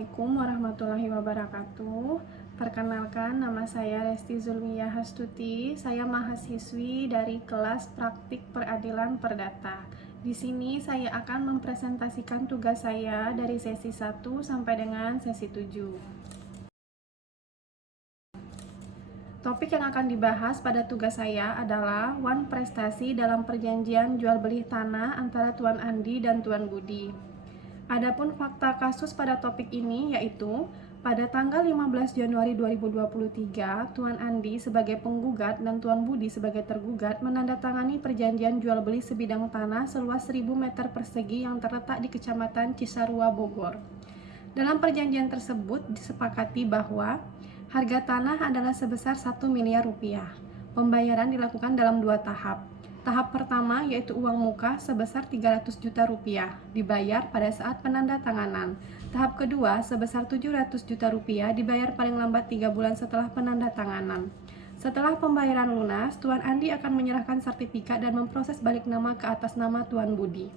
Assalamualaikum warahmatullahi wabarakatuh. Perkenalkan, nama saya Resti Zulmiyah Hastuti. Saya mahasiswi dari kelas Praktik Peradilan Perdata. Di sini saya akan mempresentasikan tugas saya dari sesi 1 sampai dengan sesi 7. Topik yang akan dibahas pada tugas saya adalah Wan prestasi dalam perjanjian jual beli tanah antara Tuan Andi dan Tuan Budi. Adapun fakta kasus pada topik ini yaitu pada tanggal 15 Januari 2023, Tuan Andi sebagai penggugat dan Tuan Budi sebagai tergugat menandatangani perjanjian jual beli sebidang tanah seluas 1000 meter persegi yang terletak di Kecamatan Cisarua, Bogor. Dalam perjanjian tersebut disepakati bahwa harga tanah adalah sebesar 1 miliar rupiah. Pembayaran dilakukan dalam 2 tahap. Tahap pertama yaitu uang muka sebesar 300 juta rupiah dibayar pada saat penandatanganan. Tahap kedua sebesar 700 juta rupiah dibayar paling lambat 3 bulan setelah penandatanganan. Setelah pembayaran lunas, Tuan Andi akan menyerahkan sertifikat dan memproses balik nama ke atas nama Tuan Budi.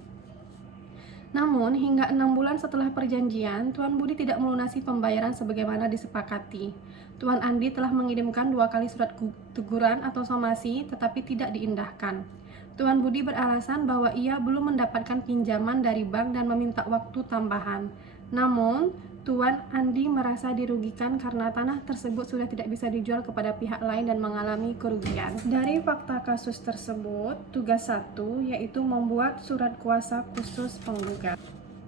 Namun, hingga 6 bulan setelah perjanjian, Tuan Budi tidak melunasi pembayaran sebagaimana disepakati. Tuan Andi telah mengirimkan 2 kali surat teguran atau somasi, tetapi tidak diindahkan. Tuan Budi beralasan bahwa ia belum mendapatkan pinjaman dari bank dan meminta waktu tambahan. Namun, Tuan Andi merasa dirugikan karena tanah tersebut sudah tidak bisa dijual kepada pihak lain dan mengalami kerugian. Dari fakta kasus tersebut, tugas 1 yaitu membuat surat kuasa khusus penggugat.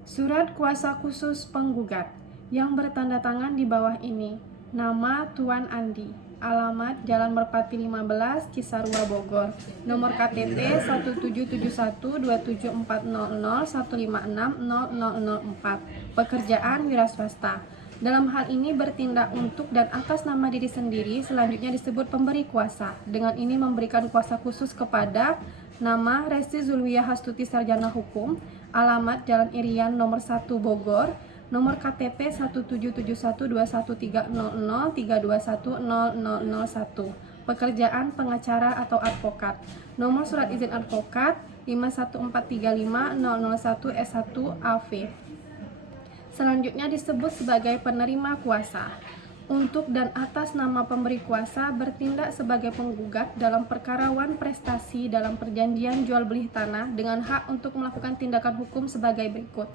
Surat kuasa khusus penggugat yang bertanda tangan di bawah ini. Nama Tuan Andi, alamat Jalan Merpati 15, Cisarua, Bogor, nomor KTP 1771274001560004, pekerjaan wira swasta. Dalam hal ini bertindak untuk dan atas nama diri sendiri, selanjutnya disebut pemberi kuasa. Dengan ini memberikan kuasa khusus kepada nama Resti Zulmiyah Hastuti Sarjana Hukum, alamat Jalan Irian nomor 1 Bogor, nomor KTP 1771213003210001, pekerjaan pengacara atau advokat, nomor surat izin advokat 51435001 S1 AV. Selanjutnya disebut sebagai penerima kuasa. Untuk dan atas nama pemberi kuasa bertindak sebagai penggugat dalam perkara wan prestasi dalam perjanjian jual beli tanah dengan hak untuk melakukan tindakan hukum sebagai berikut.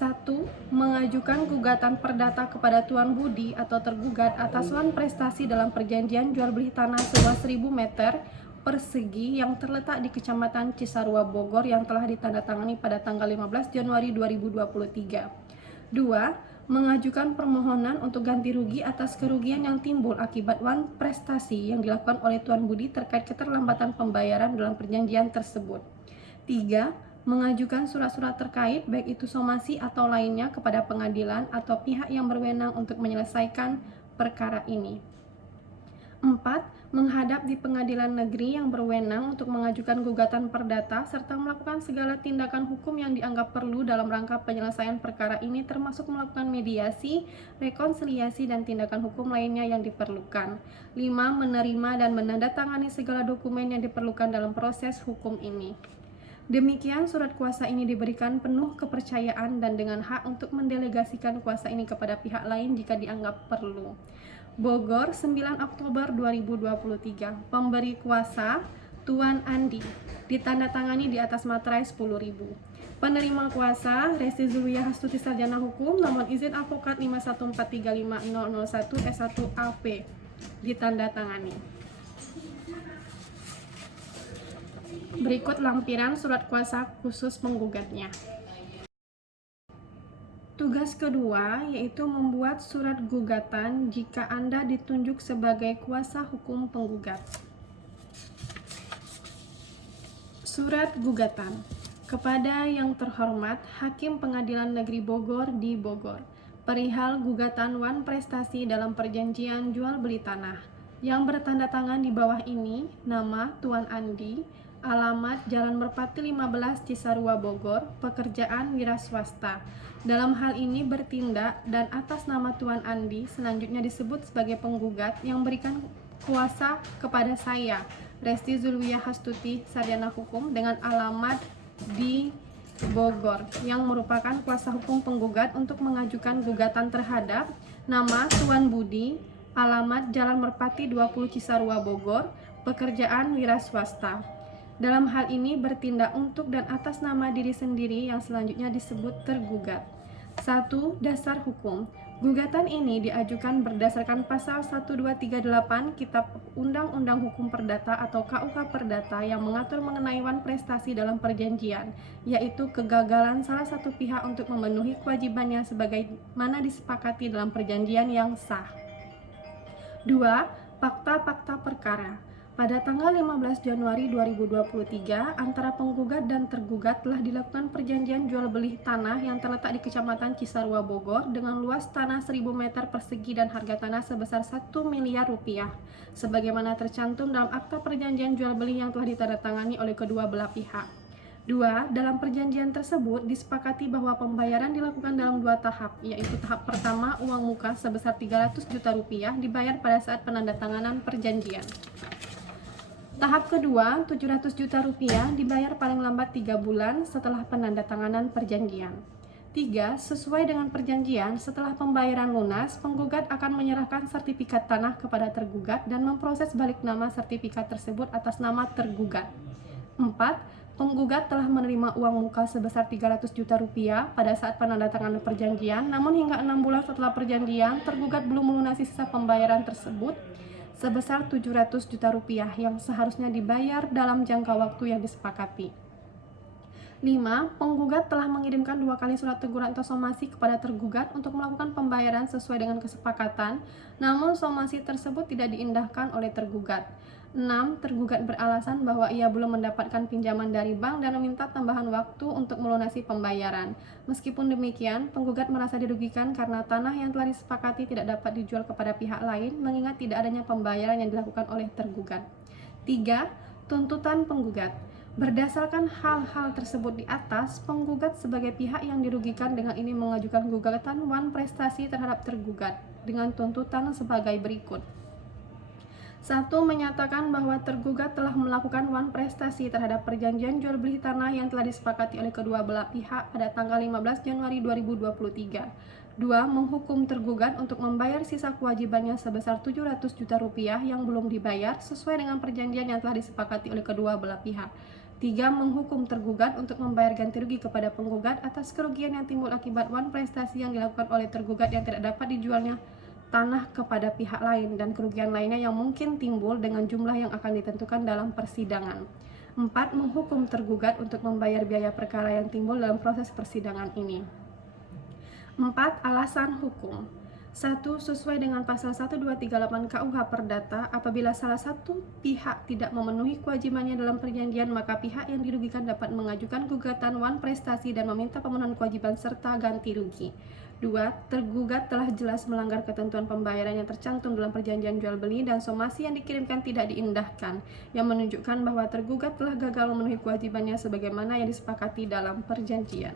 1. Mengajukan gugatan perdata kepada Tuan Budi atau tergugat atas wan prestasi dalam perjanjian jual beli tanah seluas 1000 meter persegi yang terletak di Kecamatan Cisarua, Bogor yang telah ditandatangani pada tanggal 15 Januari 2023. 2. Mengajukan permohonan untuk ganti rugi atas kerugian yang timbul akibat wan prestasi yang dilakukan oleh Tuan Budi terkait keterlambatan pembayaran dalam perjanjian tersebut. 3. Mengajukan surat-surat terkait baik itu somasi atau lainnya kepada pengadilan atau pihak yang berwenang untuk menyelesaikan perkara ini. 4. Menghadap di pengadilan negeri yang berwenang untuk mengajukan gugatan perdata serta melakukan segala tindakan hukum yang dianggap perlu dalam rangka penyelesaian perkara ini termasuk melakukan mediasi, rekonsiliasi, dan tindakan hukum lainnya yang diperlukan. 5. Menerima dan menandatangani segala dokumen yang diperlukan dalam proses hukum ini. Demikian surat kuasa ini diberikan penuh kepercayaan dan dengan hak untuk mendelegasikan kuasa ini kepada pihak lain jika dianggap perlu. Bogor, 9 Oktober 2023. Pemberi kuasa Tuan Andi. Ditandatangani di atas materai 10.000. Penerima kuasa Resti Zulmiyah Hastuti Sarjana Hukum, nomor izin advokat 51435001 S1 AP. Ditandatangani. Berikut lampiran surat kuasa khusus penggugatnya. Tugas kedua yaitu membuat surat gugatan jika Anda ditunjuk sebagai kuasa hukum penggugat. Surat gugatan kepada yang terhormat Hakim Pengadilan Negeri Bogor di Bogor, perihal gugatan wan prestasi dalam perjanjian jual beli tanah yang bertanda tangan di bawah ini. Nama Tuan Andi, alamat Jalan Merpati 15 Cisarua, Bogor, pekerjaan wira swasta. Dalam hal ini bertindak dan atas nama Tuan Andi selanjutnya disebut sebagai penggugat yang berikan kuasa kepada saya, Resti Zulmiyah Hastuti Sarjana Hukum, dengan alamat di Bogor yang merupakan kuasa hukum penggugat untuk mengajukan gugatan terhadap nama Tuan Budi, alamat Jalan Merpati 20 Cisarua Bogor, pekerjaan wira swasta. Dalam hal ini bertindak untuk dan atas nama diri sendiri yang selanjutnya disebut tergugat. 1. Dasar hukum. Gugatan ini diajukan berdasarkan pasal 1238 Kitab Undang-Undang Hukum Perdata atau KUH Perdata yang mengatur mengenai wan prestasi dalam perjanjian, yaitu kegagalan salah satu pihak untuk memenuhi kewajibannya sebagaimana disepakati dalam perjanjian yang sah. 2. Fakta-fakta perkara. Pada tanggal 15 Januari 2023, antara penggugat dan tergugat telah dilakukan perjanjian jual beli tanah yang terletak di Kecamatan Cisarua Bogor dengan luas tanah 1000 meter persegi dan harga tanah sebesar 1 miliar rupiah, sebagaimana tercantum dalam akta perjanjian jual beli yang telah ditandatangani oleh kedua belah pihak. 2. Dalam perjanjian tersebut disepakati bahwa pembayaran dilakukan dalam 2 tahap, yaitu tahap pertama uang muka sebesar 300 juta rupiah dibayar pada saat penandatanganan perjanjian. Tahap kedua, 700 juta rupiah dibayar paling lambat 3 bulan setelah penandatanganan perjanjian. 3. Sesuai dengan perjanjian, setelah pembayaran lunas, penggugat akan menyerahkan sertifikat tanah kepada tergugat dan memproses balik nama sertifikat tersebut atas nama tergugat. 4. Penggugat telah menerima uang muka sebesar 300 juta rupiah pada saat penandatanganan perjanjian, namun hingga 6 bulan setelah perjanjian, tergugat belum melunasi sisa pembayaran tersebut sebesar 700 juta rupiah yang seharusnya dibayar dalam jangka waktu yang disepakati. 5. Penggugat telah mengirimkan 2 kali surat teguran atau somasi kepada tergugat untuk melakukan pembayaran sesuai dengan kesepakatan, namun somasi tersebut tidak diindahkan oleh tergugat. 6. Tergugat beralasan bahwa ia belum mendapatkan pinjaman dari bank dan meminta tambahan waktu untuk melunasi pembayaran. Meskipun demikian, penggugat merasa dirugikan karena tanah yang telah disepakati tidak dapat dijual kepada pihak lain mengingat tidak adanya pembayaran yang dilakukan oleh tergugat. 3. Tuntutan penggugat. Berdasarkan hal-hal tersebut di atas, penggugat sebagai pihak yang dirugikan dengan ini mengajukan gugatan wan prestasi terhadap tergugat dengan tuntutan sebagai berikut. 1. Menyatakan bahwa tergugat telah melakukan wan prestasi terhadap perjanjian jual beli tanah yang telah disepakati oleh kedua belah pihak pada tanggal 15 Januari 2023. 2. Menghukum tergugat untuk membayar sisa kewajibannya sebesar 700 juta rupiah yang belum dibayar sesuai dengan perjanjian yang telah disepakati oleh kedua belah pihak. 3. Menghukum tergugat untuk membayar ganti rugi kepada penggugat atas kerugian yang timbul akibat wan prestasi yang dilakukan oleh tergugat yang tidak dapat dijualnya tanah kepada pihak lain dan kerugian lainnya yang mungkin timbul dengan jumlah yang akan ditentukan dalam persidangan. 4. Menghukum tergugat untuk membayar biaya perkara yang timbul dalam proses persidangan ini. 4. Alasan hukum. 1. Sesuai dengan pasal 1238 KUH Perdata, apabila salah satu pihak tidak memenuhi kewajibannya dalam perjanjian, maka pihak yang dirugikan dapat mengajukan gugatan wan prestasi dan meminta pemenuhan kewajiban serta ganti rugi. 2. Tergugat telah jelas melanggar ketentuan pembayaran yang tercantum dalam perjanjian jual beli dan somasi yang dikirimkan tidak diindahkan, yang menunjukkan bahwa tergugat telah gagal memenuhi kewajibannya sebagaimana yang disepakati dalam perjanjian.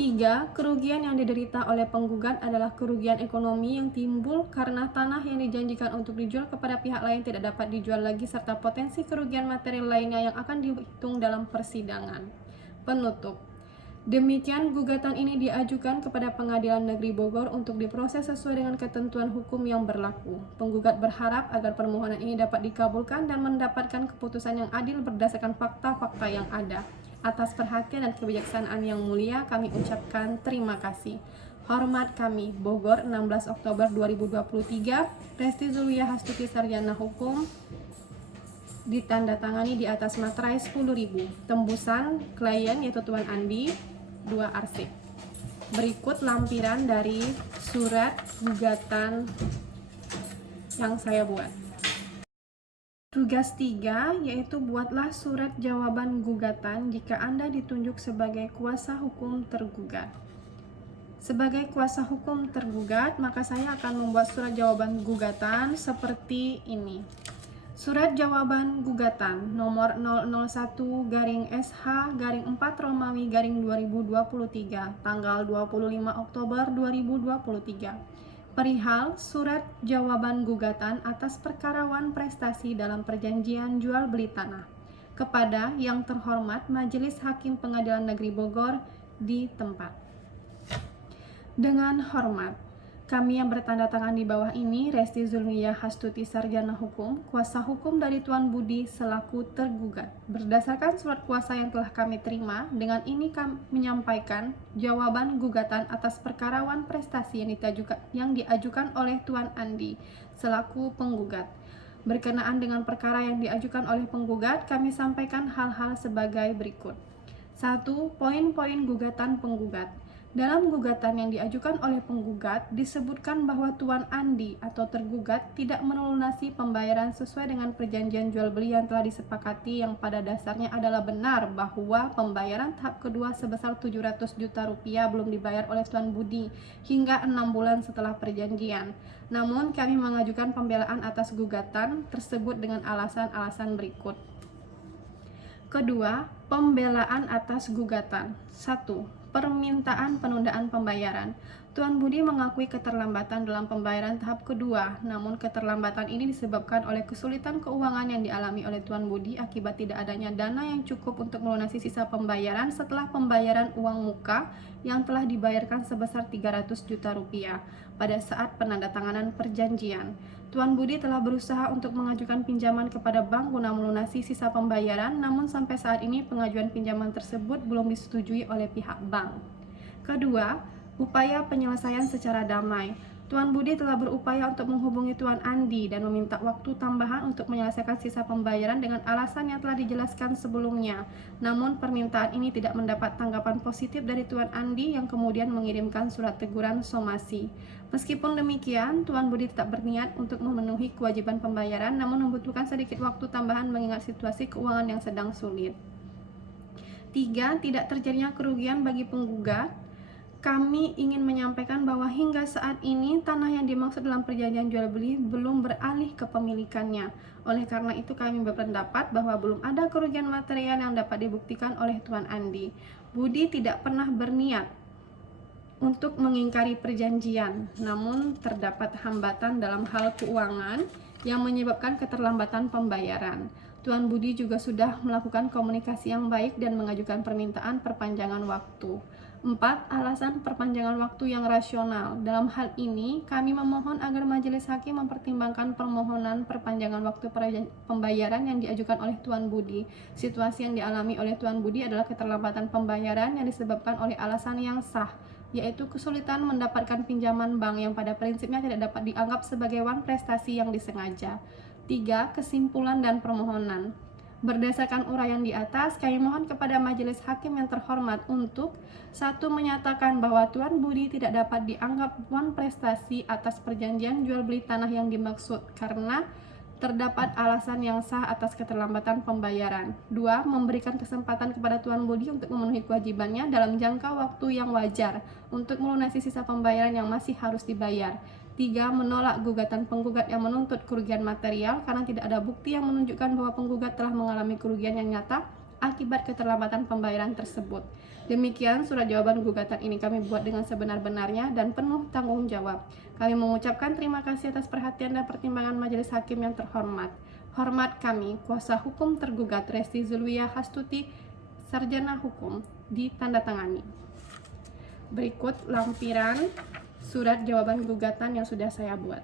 3. Kerugian yang diderita oleh penggugat adalah kerugian ekonomi yang timbul karena tanah yang dijanjikan untuk dijual kepada pihak lain tidak dapat dijual lagi serta potensi kerugian material lainnya yang akan dihitung dalam persidangan. Penutup. Demikian gugatan ini diajukan kepada Pengadilan Negeri Bogor untuk diproses sesuai dengan ketentuan hukum yang berlaku. Penggugat berharap agar permohonan ini dapat dikabulkan dan mendapatkan keputusan yang adil berdasarkan fakta-fakta yang ada. Atas perhatian dan kebijaksanaan yang mulia, kami ucapkan terima kasih. Hormat kami, Bogor, 16 Oktober 2023, Resti Zulwiyah Hastuti Sarjana Hukum, ditandatangani di atas materai 10.000. Tembusan klien yaitu Tuan Andi, 2 arsip. Berikut lampiran dari surat gugatan yang saya buat. Tugas 3 yaitu buatlah surat jawaban gugatan jika Anda ditunjuk sebagai kuasa hukum tergugat. Sebagai kuasa hukum tergugat, maka saya akan membuat surat jawaban gugatan seperti ini. Surat jawaban gugatan nomor 001-SH-4-2023 tanggal 25 Oktober 2023 perihal surat jawaban gugatan atas perkara wan prestasi dalam perjanjian jual beli tanah. kepada yang terhormat Majelis Hakim Pengadilan Negeri Bogor di tempat. Dengan hormat, kami yang bertanda tangan di bawah ini, Resti Zulmiyah Hastuti Sarjana Hukum, kuasa hukum dari Tuan Budi selaku tergugat. Berdasarkan surat kuasa yang telah kami terima, dengan ini kami menyampaikan jawaban gugatan atas perkara wan prestasi yang diajukan oleh Tuan Andi selaku penggugat. Berkenaan dengan perkara yang diajukan oleh penggugat, kami sampaikan hal-hal sebagai berikut. 1. Poin-poin gugatan penggugat. Dalam gugatan yang diajukan oleh penggugat, disebutkan bahwa Tuan Andi atau tergugat tidak melunasi pembayaran sesuai dengan perjanjian jual beli yang telah disepakati, yang pada dasarnya adalah benar bahwa pembayaran tahap kedua sebesar 700 juta rupiah belum dibayar oleh Tuan Budi hingga 6 bulan setelah perjanjian. Namun kami mengajukan pembelaan atas gugatan tersebut dengan alasan-alasan berikut. Kedua, pembelaan atas gugatan. 1. Permintaan penundaan pembayaran. Tuan Budi mengakui keterlambatan dalam pembayaran tahap kedua, namun keterlambatan ini disebabkan oleh kesulitan keuangan yang dialami oleh Tuan Budi akibat tidak adanya dana yang cukup untuk melunasi sisa pembayaran setelah pembayaran uang muka yang telah dibayarkan sebesar 300 juta rupiah pada saat penandatanganan perjanjian. Tuan Budi telah berusaha untuk mengajukan pinjaman kepada bank guna melunasi sisa pembayaran, namun sampai saat ini pengajuan pinjaman tersebut belum disetujui oleh pihak bank. Kedua, upaya penyelesaian secara damai. Tuan Budi telah berupaya untuk menghubungi Tuan Andi dan meminta waktu tambahan untuk menyelesaikan sisa pembayaran dengan alasan yang telah dijelaskan sebelumnya. Namun permintaan ini tidak mendapat tanggapan positif dari Tuan Andi yang kemudian mengirimkan surat teguran somasi. Meskipun demikian, Tuan Budi tetap berniat untuk memenuhi kewajiban pembayaran, namun membutuhkan sedikit waktu tambahan mengingat situasi keuangan yang sedang sulit. 3. Tidak terjadinya kerugian bagi penggugat. Kami ingin menyampaikan bahwa hingga saat ini tanah yang dimaksud dalam perjanjian jual beli belum beralih ke pemilikannya. Oleh karena itu kami berpendapat bahwa belum ada kerugian material yang dapat dibuktikan oleh Tuan Andi. Budi tidak pernah berniat untuk mengingkari perjanjian, namun terdapat hambatan dalam hal keuangan yang menyebabkan keterlambatan pembayaran. Tuan Budi juga sudah melakukan komunikasi yang baik dan mengajukan permintaan perpanjangan waktu. 4. Alasan perpanjangan waktu yang rasional. Dalam hal ini, kami memohon agar majelis hakim mempertimbangkan permohonan perpanjangan waktu pembayaran yang diajukan oleh Tuan Budi. Situasi yang dialami oleh Tuan Budi adalah keterlambatan pembayaran yang disebabkan oleh alasan yang sah, yaitu kesulitan mendapatkan pinjaman bank yang pada prinsipnya tidak dapat dianggap sebagai wan prestasi yang disengaja. 3. Kesimpulan dan permohonan. Berdasarkan uraian di atas, kami mohon kepada majelis hakim yang terhormat untuk 1. Menyatakan bahwa Tuan Budi tidak dapat dianggap wan prestasi atas perjanjian jual beli tanah yang dimaksud karena terdapat alasan yang sah atas keterlambatan pembayaran. 2. Memberikan kesempatan kepada Tuan Budi untuk memenuhi kewajibannya dalam jangka waktu yang wajar untuk melunasi sisa pembayaran yang masih harus dibayar. 3. Menolak gugatan penggugat yang menuntut kerugian material karena tidak ada bukti yang menunjukkan bahwa penggugat telah mengalami kerugian yang nyata akibat keterlambatan pembayaran tersebut. Demikian surat jawaban gugatan ini kami buat dengan sebenar-benarnya dan penuh tanggung jawab. Kami mengucapkan terima kasih atas perhatian dan pertimbangan majelis hakim yang terhormat. Hormat kami, kuasa hukum tergugat Resti Zulmiyah Hastuti Sarjana Hukum, ditandatangani. Berikut lampiran surat jawaban gugatan yang sudah saya buat.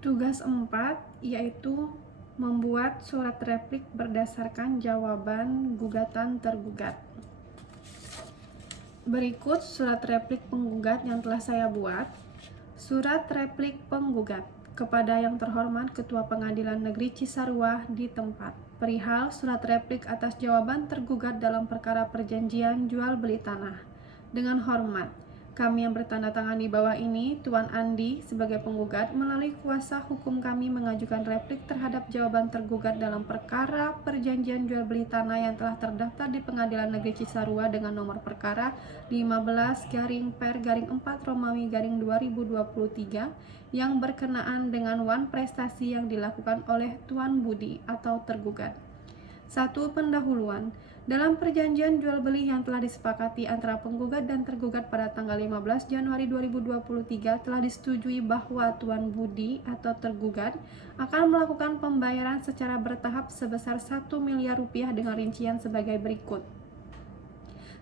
Tugas 4 yaitu membuat surat replik berdasarkan jawaban gugatan tergugat. Berikut surat replik penggugat yang telah saya buat. Surat replik penggugat kepada yang terhormat Ketua Pengadilan Negeri Cisarua di tempat. Perihal surat replik atas jawaban tergugat dalam perkara perjanjian jual beli tanah. Dengan hormat, kami yang bertanda tangan di bawah ini, Tuan Andi sebagai penggugat melalui kuasa hukum kami mengajukan replik terhadap jawaban tergugat dalam perkara perjanjian jual beli tanah yang telah terdaftar di Pengadilan Negeri Cisarua dengan nomor perkara 15/Per/4 yang berkenaan dengan wan prestasi yang dilakukan oleh Tuan Budi atau tergugat. 1. Pendahuluan. Dalam perjanjian jual beli yang telah disepakati antara penggugat dan tergugat pada tanggal 15 Januari 2023 telah disetujui bahwa Tuan Budi atau tergugat akan melakukan pembayaran secara bertahap sebesar 1 miliar rupiah dengan rincian sebagai berikut.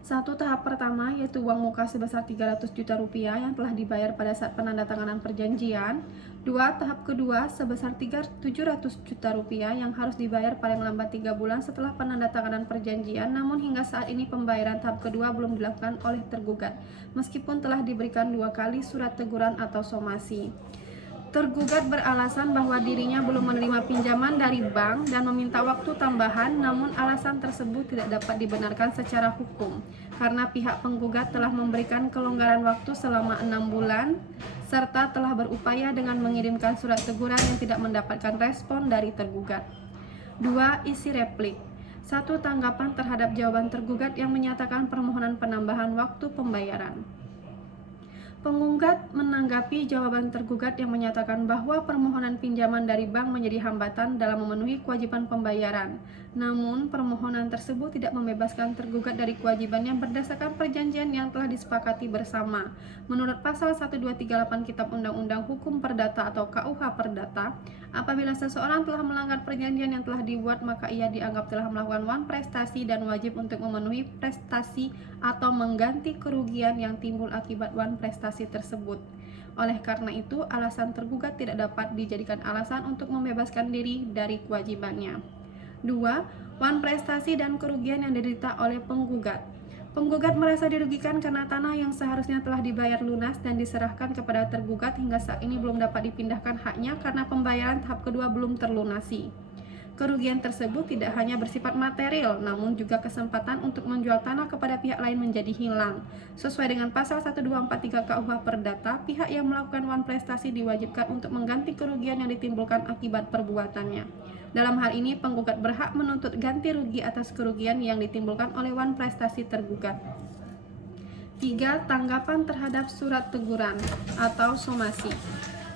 1. Tahap pertama yaitu uang muka sebesar 300 juta rupiah yang telah dibayar pada saat penandatanganan perjanjian. 2. Tahap kedua sebesar 700 juta rupiah yang harus dibayar paling lambat 3 bulan setelah penandatanganan perjanjian, namun hingga saat ini pembayaran tahap kedua belum dilakukan oleh tergugat meskipun telah diberikan 2 kali surat teguran atau somasi. Tergugat beralasan bahwa dirinya belum menerima pinjaman dari bank dan meminta waktu tambahan, namun alasan tersebut tidak dapat dibenarkan secara hukum karena pihak penggugat telah memberikan kelonggaran waktu selama 6 bulan serta telah berupaya dengan mengirimkan surat teguran yang tidak mendapatkan respon dari tergugat. 2. Isi replik. 1. Tanggapan terhadap jawaban tergugat yang menyatakan permohonan penambahan waktu pembayaran. Penggugat menanggapi jawaban tergugat yang menyatakan bahwa permohonan pinjaman dari bank menjadi hambatan dalam memenuhi kewajiban pembayaran. Namun, permohonan tersebut tidak membebaskan tergugat dari kewajibannya berdasarkan perjanjian yang telah disepakati bersama. Menurut pasal 1238 Kitab Undang-Undang Hukum Perdata atau KUH Perdata, apabila seseorang telah melanggar perjanjian yang telah dibuat, maka ia dianggap telah melakukan wan prestasi dan wajib untuk memenuhi prestasi atau mengganti kerugian yang timbul akibat wan prestasi tersebut. Oleh karena itu, alasan tergugat tidak dapat dijadikan alasan untuk membebaskan diri dari kewajibannya. 2. Wan prestasi dan kerugian yang diderita oleh penggugat. Penggugat merasa dirugikan karena tanah yang seharusnya telah dibayar lunas dan diserahkan kepada tergugat hingga saat ini belum dapat dipindahkan haknya karena pembayaran tahap kedua belum terlunasi. Kerugian tersebut tidak hanya bersifat material, namun juga kesempatan untuk menjual tanah kepada pihak lain menjadi hilang. Sesuai dengan pasal 1243 KUH Perdata, pihak yang melakukan wan prestasi diwajibkan untuk mengganti kerugian yang ditimbulkan akibat perbuatannya. Dalam hal ini, penggugat berhak menuntut ganti rugi atas kerugian yang ditimbulkan oleh wan prestasi tergugat. 3. Tanggapan terhadap surat teguran atau somasi.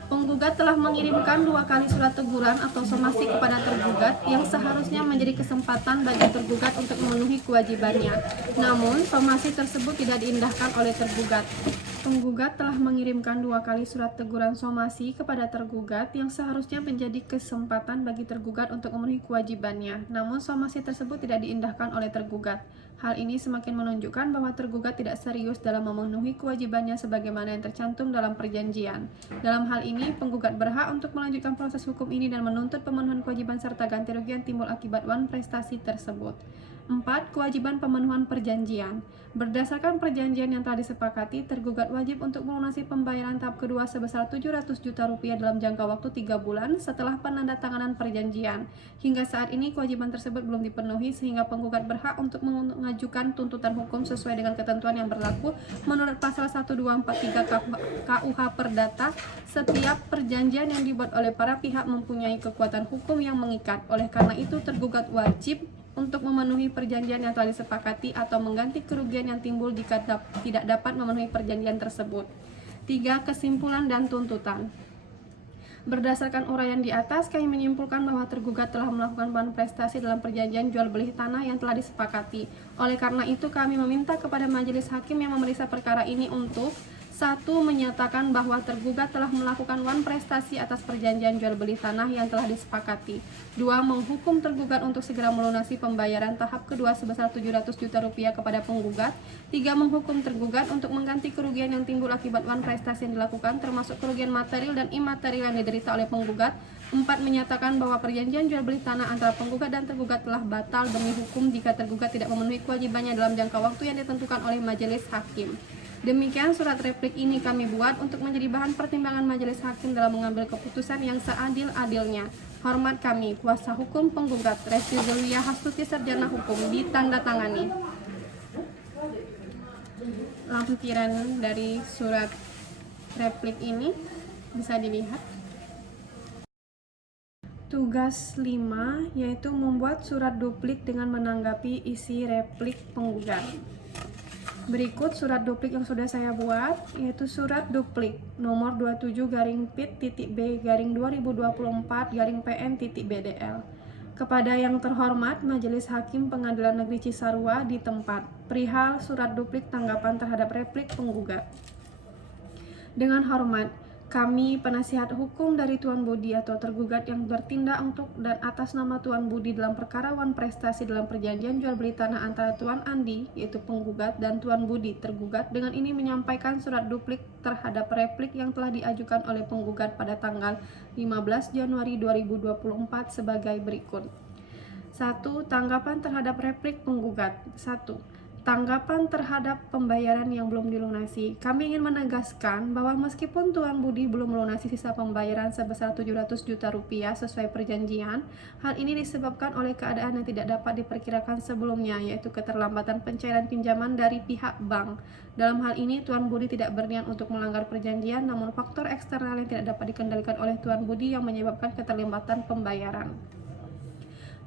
Penggugat telah mengirimkan 2 kali surat teguran atau somasi kepada tergugat yang seharusnya menjadi kesempatan bagi tergugat untuk memenuhi kewajibannya. Namun, somasi tersebut tidak diindahkan oleh tergugat. Penggugat telah mengirimkan 2 kali surat teguran somasi kepada tergugat yang seharusnya menjadi kesempatan bagi tergugat untuk memenuhi kewajibannya. Namun, somasi tersebut tidak diindahkan oleh tergugat. Hal ini semakin menunjukkan bahwa tergugat tidak serius dalam memenuhi kewajibannya sebagaimana yang tercantum dalam perjanjian. Dalam hal ini, penggugat berhak untuk melanjutkan proses hukum ini dan menuntut pemenuhan kewajiban serta ganti rugi yang timbul akibat wan prestasi tersebut. 4. Kewajiban pemenuhan perjanjian. Berdasarkan perjanjian yang telah disepakati, tergugat wajib untuk melunasi pembayaran tahap kedua sebesar 700 juta rupiah dalam jangka waktu 3 bulan setelah penandatanganan perjanjian. Hingga saat ini kewajiban tersebut belum dipenuhi sehingga penggugat berhak untuk mengajukan tuntutan hukum sesuai dengan ketentuan yang berlaku menurut pasal 1243 KUH Perdata. Setiap perjanjian yang dibuat oleh para pihak mempunyai kekuatan hukum yang mengikat. Oleh karena itu, tergugat wajib untuk memenuhi perjanjian yang telah disepakati atau mengganti kerugian yang timbul jika tidak dapat memenuhi perjanjian tersebut. 3. Kesimpulan dan tuntutan. Berdasarkan uraian di atas, kami menyimpulkan bahwa tergugat telah melakukan wan prestasi dalam perjanjian jual beli tanah yang telah disepakati. Oleh karena itu, kami meminta kepada majelis hakim yang memeriksa perkara ini untuk 1. Menyatakan bahwa tergugat telah melakukan wan prestasi atas perjanjian jual beli tanah yang telah disepakati. 2. Menghukum tergugat untuk segera melunasi pembayaran tahap kedua sebesar 700 juta rupiah kepada penggugat. 3. Menghukum tergugat untuk mengganti kerugian yang timbul akibat wan prestasi yang dilakukan, termasuk kerugian material dan imaterial yang diderita oleh penggugat. 4. Menyatakan bahwa perjanjian jual beli tanah antara penggugat dan tergugat telah batal demi hukum jika tergugat tidak memenuhi kewajibannya dalam jangka waktu yang ditentukan oleh majelis hakim. Demikian surat replik ini kami buat untuk menjadi bahan pertimbangan majelis hakim dalam mengambil keputusan yang seadil-adilnya. Hormat kami, kuasa hukum penggugat Resti Zulwiyah Hastuti Sarjana Hukum, ditandatangani. Lampiran dari surat replik ini bisa dilihat. Tugas 5 yaitu membuat surat duplik dengan menanggapi isi replik penggugat. Berikut surat duplik yang sudah saya buat, yaitu surat duplik nomor 27/PIT.B/2024/PN.BDL. Kepada yang terhormat Majelis Hakim Pengadilan Negeri Cisarua di tempat, perihal surat duplik tanggapan terhadap replik penggugat. Dengan hormat, kami penasihat hukum dari Tuan Budi atau tergugat yang bertindak untuk dan atas nama Tuan Budi dalam perkara wan prestasi dalam perjanjian jual beli tanah antara Tuan Andi, yaitu penggugat, dan Tuan Budi, tergugat, dengan ini menyampaikan surat duplik terhadap replik yang telah diajukan oleh penggugat pada tanggal 15 Januari 2024 sebagai berikut. 1. Tanggapan terhadap replik penggugat. 1. Tanggapan terhadap pembayaran yang belum dilunasi. Kami ingin menegaskan bahwa meskipun Tuan Budi belum melunasi sisa pembayaran sebesar 700 juta rupiah sesuai perjanjian, hal ini disebabkan oleh keadaan yang tidak dapat diperkirakan sebelumnya, yaitu keterlambatan pencairan pinjaman dari pihak bank. Dalam hal ini, Tuan Budi tidak berniat untuk melanggar perjanjian, namun faktor eksternal yang tidak dapat dikendalikan oleh Tuan Budi yang menyebabkan keterlambatan pembayaran.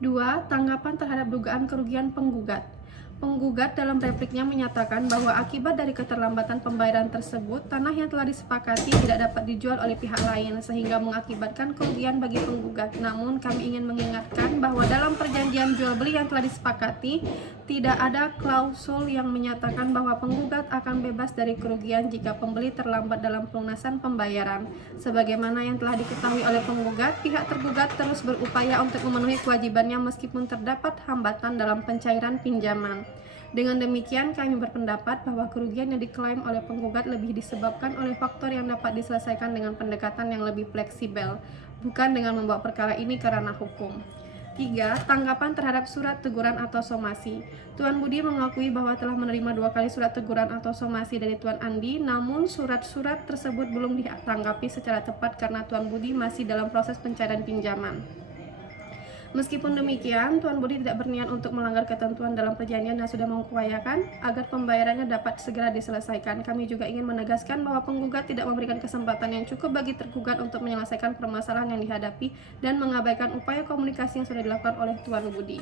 2. Tanggapan terhadap dugaan kerugian penggugat. Penggugat dalam repliknya menyatakan bahwa akibat dari keterlambatan pembayaran tersebut, tanah yang telah disepakati tidak dapat dijual oleh pihak lain sehingga mengakibatkan kerugian bagi penggugat. Namun kami ingin mengingatkan bahwa dalam perjanjian jual beli yang telah disepakati, tidak ada klausul yang menyatakan bahwa penggugat akan bebas dari kerugian jika pembeli terlambat dalam pelunasan pembayaran. Sebagaimana yang telah diketahui oleh penggugat, pihak tergugat terus berupaya untuk memenuhi kewajibannya meskipun terdapat hambatan dalam pencairan pinjaman. Dengan demikian, kami berpendapat bahwa kerugian yang diklaim oleh penggugat lebih disebabkan oleh faktor yang dapat diselesaikan dengan pendekatan yang lebih fleksibel, bukan dengan membawa perkara ini ke ranah hukum. 3. Tanggapan terhadap surat teguran atau somasi. Tuan Budi mengakui bahwa telah menerima 2 kali surat teguran atau somasi dari Tuan Andi, namun surat-surat tersebut belum ditanggapi secara tepat karena Tuan Budi masih dalam proses pencairan pinjaman. Meskipun demikian, Tuan Budi tidak berniat untuk melanggar ketentuan dalam perjanjian dan sudah mengupayakan agar pembayarannya dapat segera diselesaikan. Kami juga ingin menegaskan bahwa penggugat tidak memberikan kesempatan yang cukup bagi tergugat untuk menyelesaikan permasalahan yang dihadapi dan mengabaikan upaya komunikasi yang sudah dilakukan oleh Tuan Budi.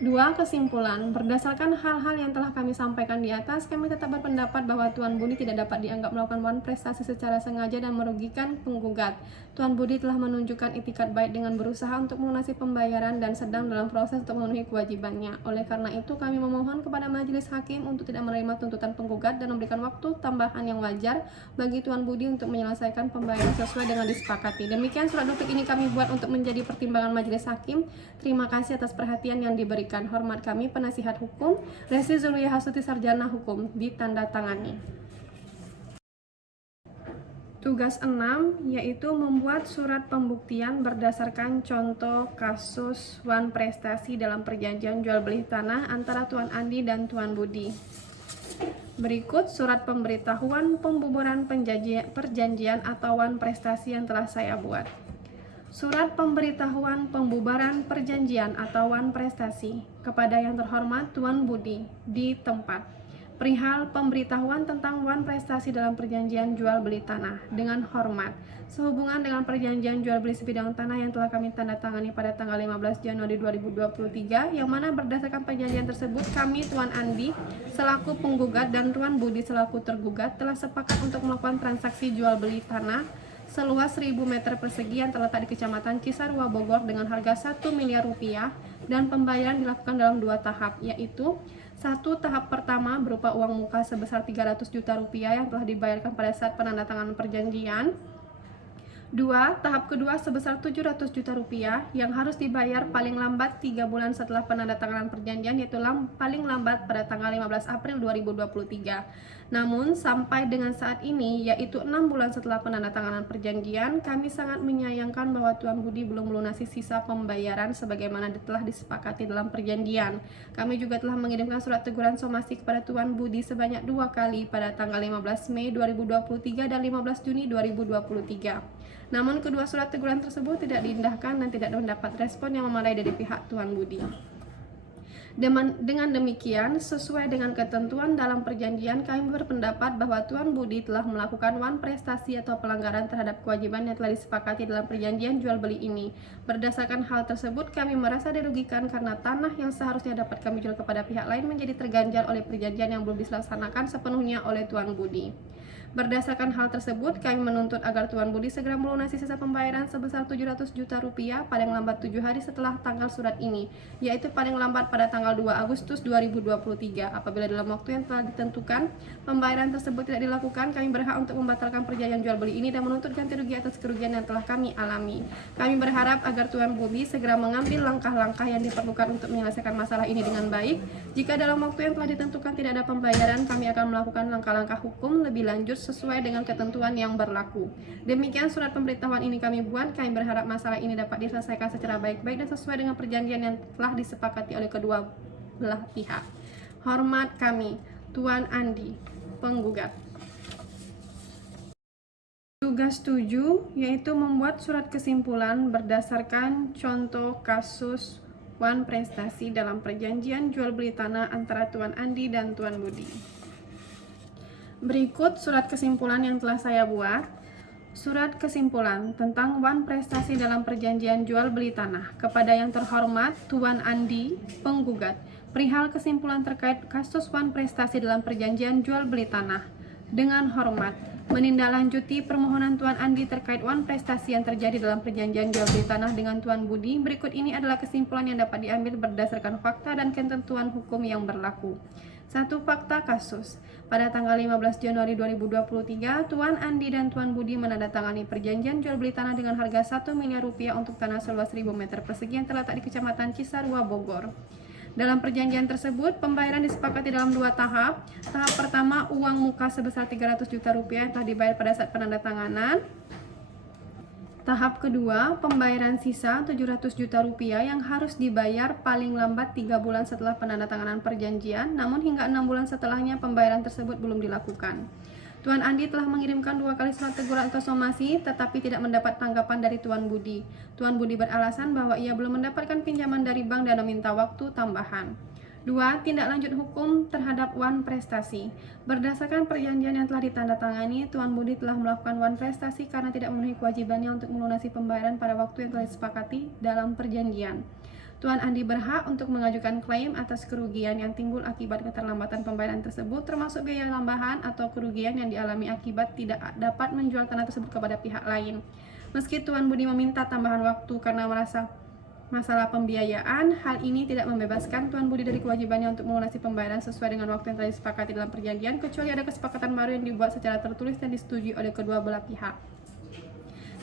2. Kesimpulan. Berdasarkan hal-hal yang telah kami sampaikan di atas, kami tetap berpendapat bahwa Tuan Budi tidak dapat dianggap melakukan wan prestasi secara sengaja dan merugikan penggugat. Tuan Budi telah menunjukkan itikat baik dengan berusaha untuk melunasi pembayaran dan sedang dalam proses untuk memenuhi kewajibannya. Oleh karena itu, kami memohon kepada Majelis Hakim untuk tidak menerima tuntutan penggugat dan memberikan waktu tambahan yang wajar bagi Tuan Budi untuk menyelesaikan pembayaran sesuai dengan disepakati. Demikian surat duplik ini kami buat untuk menjadi pertimbangan Majelis Hakim. Terima kasih atas perhatian yang diberikan. Hormat kami penasihat hukum Resi Zulwiyah Hasuti Sarjana Hukum, ditandatangani. Tugas 6 yaitu membuat surat pembuktian berdasarkan contoh kasus wan prestasi dalam perjanjian jual beli tanah antara Tuan Andi dan Tuan Budi. Berikut surat pemberitahuan pembubaran perjanjian atau wan prestasi yang telah saya buat. Surat pemberitahuan pembubaran perjanjian atau wan prestasi kepada yang terhormat Tuan Budi di tempat, perihal pemberitahuan tentang wan prestasi dalam perjanjian jual beli tanah. Dengan hormat, sehubungan dengan perjanjian jual beli sebidang tanah yang telah kami tanda tangani pada tanggal 15 Januari 2023, yang mana berdasarkan perjanjian tersebut kami Tuan Andi selaku penggugat dan Tuan Budi selaku tergugat telah sepakat untuk melakukan transaksi jual beli tanah seluas 1000 meter persegi yang terletak di Kecamatan Cisarua, Bogor dengan harga 1 miliar rupiah dan pembayaran dilakukan dalam 2 tahap, yaitu 1. Tahap pertama berupa uang muka sebesar 300 juta rupiah yang telah dibayarkan pada saat penandatanganan perjanjian. 2. Tahap kedua sebesar 700 juta rupiah yang harus dibayar paling lambat 3 bulan setelah penandatanganan perjanjian, yaitu paling lambat pada tanggal 15 April 2023. Namun sampai dengan saat ini, yaitu 6 bulan setelah penandatanganan perjanjian, kami sangat menyayangkan bahwa Tuan Budi belum melunasi sisa pembayaran sebagaimana telah disepakati dalam perjanjian. Kami juga telah mengirimkan surat teguran somasi kepada Tuan Budi sebanyak 2 kali pada tanggal 15 Mei 2023 dan 15 Juni 2023. Namun kedua surat teguran tersebut tidak diindahkan dan tidak mendapat respon yang memadai dari pihak Tuan Budi. Dengan demikian, sesuai dengan ketentuan dalam perjanjian, kami berpendapat bahwa Tuan Budi telah melakukan wan prestasi atau pelanggaran terhadap kewajiban yang telah disepakati dalam perjanjian jual beli ini. Berdasarkan hal tersebut, kami merasa dirugikan karena tanah yang seharusnya dapat kami jual kepada pihak lain menjadi terganjal oleh perjanjian yang belum dilaksanakan sepenuhnya oleh Tuan Budi. Berdasarkan hal tersebut, kami menuntut agar Tuan Budi segera melunasi sisa pembayaran sebesar 700 juta rupiah paling lambat 7 hari setelah tanggal surat ini, yaitu paling lambat pada tanggal 2 Agustus 2023. Apabila dalam waktu yang telah ditentukan pembayaran tersebut tidak dilakukan, kami berhak untuk membatalkan perjanjian jual beli ini dan menuntut ganti rugi atas kerugian yang telah kami alami. Kami berharap agar Tuan Budi segera mengambil langkah-langkah yang diperlukan untuk menyelesaikan masalah ini dengan baik. Jika dalam waktu yang telah ditentukan tidak ada pembayaran, kami akan melakukan langkah-langkah hukum lebih lanjut sesuai dengan ketentuan yang berlaku. Demikian surat pemberitahuan ini kami buat. Kami berharap masalah ini dapat diselesaikan secara baik-baik dan sesuai dengan perjanjian yang telah disepakati oleh kedua belah pihak. Hormat kami, Tuan Andi, penggugat. Tugas 7 yaitu membuat surat kesimpulan berdasarkan contoh kasus wan prestasi dalam perjanjian jual beli tanah antara Tuan Andi dan Tuan Budi. Berikut surat kesimpulan yang telah saya buat. Surat kesimpulan tentang wan prestasi dalam perjanjian jual beli tanah kepada yang terhormat Tuan Andi, penggugat, perihal kesimpulan terkait kasus wan prestasi dalam perjanjian jual beli tanah. Dengan hormat, menindaklanjuti permohonan Tuan Andi terkait wan prestasi yang terjadi dalam perjanjian jual beli tanah dengan Tuan Budi. Berikut ini adalah kesimpulan yang dapat diambil berdasarkan fakta dan ketentuan hukum yang berlaku. 1. Fakta kasus. Pada tanggal 15 Januari 2023, Tuan Andi dan Tuan Budi menandatangani perjanjian jual beli tanah dengan harga 1 miliar rupiah untuk tanah seluas 1000 meter persegi yang terletak di Kecamatan Cisarua, Bogor. Dalam perjanjian tersebut, pembayaran disepakati dalam 2 tahap. Tahap pertama, uang muka sebesar 300 juta rupiah yang telah dibayar pada saat penandatanganan. Tahap kedua, pembayaran sisa 700 juta rupiah yang harus dibayar paling lambat 3 bulan setelah penandatanganan perjanjian, namun hingga 6 bulan setelahnya pembayaran tersebut belum dilakukan. Tuan Andi telah mengirimkan 2 kali surat teguran atau somasi, tetapi tidak mendapat tanggapan dari Tuan Budi. Tuan Budi beralasan bahwa ia belum mendapatkan pinjaman dari bank dan meminta waktu tambahan. 2. Tindak lanjut hukum terhadap wan prestasi. Berdasarkan perjanjian yang telah ditandatangani, Tuan Budi telah melakukan wan prestasi karena tidak memenuhi kewajibannya untuk melunasi pembayaran pada waktu yang telah disepakati dalam perjanjian. Tuan Andi berhak untuk mengajukan klaim atas kerugian yang timbul akibat keterlambatan pembayaran tersebut, termasuk biaya tambahan atau kerugian yang dialami akibat tidak dapat menjual tanah tersebut kepada pihak lain. Meski Tuan Budi meminta tambahan waktu karena merasa masalah pembiayaan, hal ini tidak membebaskan Tuan Budi dari kewajibannya untuk melunasi pembayaran sesuai dengan waktu yang telah disepakati dalam perjanjian, kecuali ada kesepakatan baru yang dibuat secara tertulis dan disetujui oleh kedua belah pihak.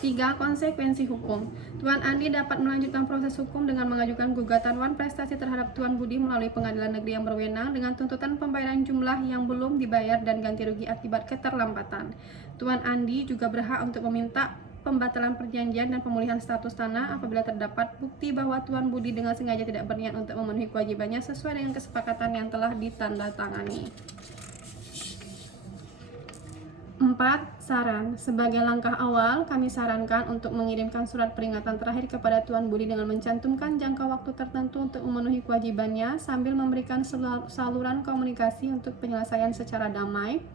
3. Konsekuensi hukum. Tuan Andi dapat melanjutkan proses hukum dengan mengajukan gugatan wan prestasi terhadap Tuan Budi melalui pengadilan negeri yang berwenang dengan tuntutan pembayaran jumlah yang belum dibayar dan ganti rugi akibat keterlambatan. Tuan Andi juga berhak untuk meminta pembatalan perjanjian dan pemulihan status tanah apabila terdapat bukti bahwa Tuan Budi dengan sengaja tidak berniat untuk memenuhi kewajibannya sesuai dengan kesepakatan yang telah ditandatangani. 4. Saran. Sebagai langkah awal, kami sarankan untuk mengirimkan surat peringatan terakhir kepada Tuan Budi dengan mencantumkan jangka waktu tertentu untuk memenuhi kewajibannya sambil memberikan saluran komunikasi untuk penyelesaian secara damai.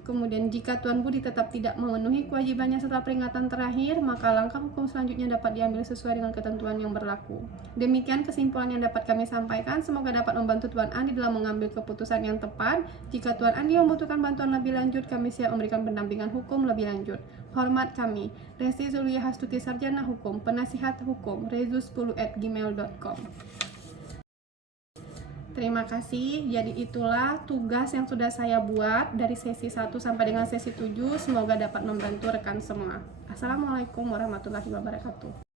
Kemudian jika Tuan Budi tetap tidak memenuhi kewajibannya setelah peringatan terakhir, maka langkah hukum selanjutnya dapat diambil sesuai dengan ketentuan yang berlaku. Demikian kesimpulan yang dapat kami sampaikan. Semoga dapat membantu Tuan Andi dalam mengambil keputusan yang tepat. Jika Tuan Andi membutuhkan bantuan lebih lanjut, kami siap memberikan pendampingan hukum lebih lanjut. Hormat kami, Resti Zulia Hastuti, Sarjana Hukum, Penasihat Hukum, rezu10@gmail.com. Terima kasih. Jadi itulah tugas yang sudah saya buat dari sesi 1 sampai dengan sesi 7. Semoga dapat membantu rekan semua. Assalamualaikum warahmatullahi wabarakatuh.